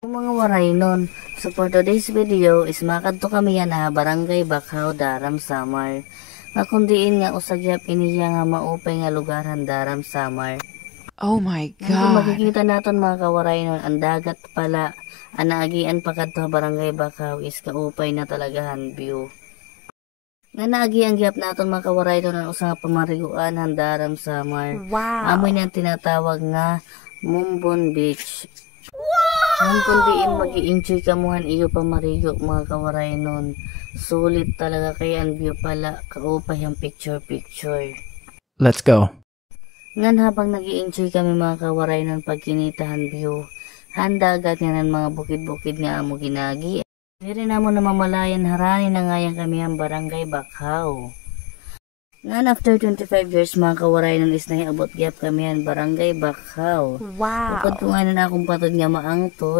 Mga waray nun. So for today's video is makadto kami yan Barangay Bakaw, Daram, Samar. Makundiin nga usagyap iniya nga maupay nga lugaran Daram, Samar. Oh my Kung God. makikita naton mga kawaray nun, ang dagat pala, anaagian pa kadto Barangay Bakaw is kaupay na talagahan view. Nga naagi ang giyap naton mga kawaray nun ang usa nga pamariguan ang Daram, Samar. Wow. Amoy niyang tinatawag nga Mumbon Beach. Ang kundiin mag-i-enjoy kamuhan iyo pamarigo mga kawaray nun. Sulit talaga kay ang view pala, kaupay ang picture. Let's go. Ngan habang nag-i-enjoy kami mga kawaray nun pagkinitahan view, handa agad nga ng mga bukid-bukid nga amo ginagi. Diri na mo namamalayan harani na ngayon kami ang Barangay Bakaw. Ngan after 25 years mga kawaray nun is nahiabot gyap kami ang Barangay Bakaw. Wow. Upod ko nga na akong patod nga maangtod,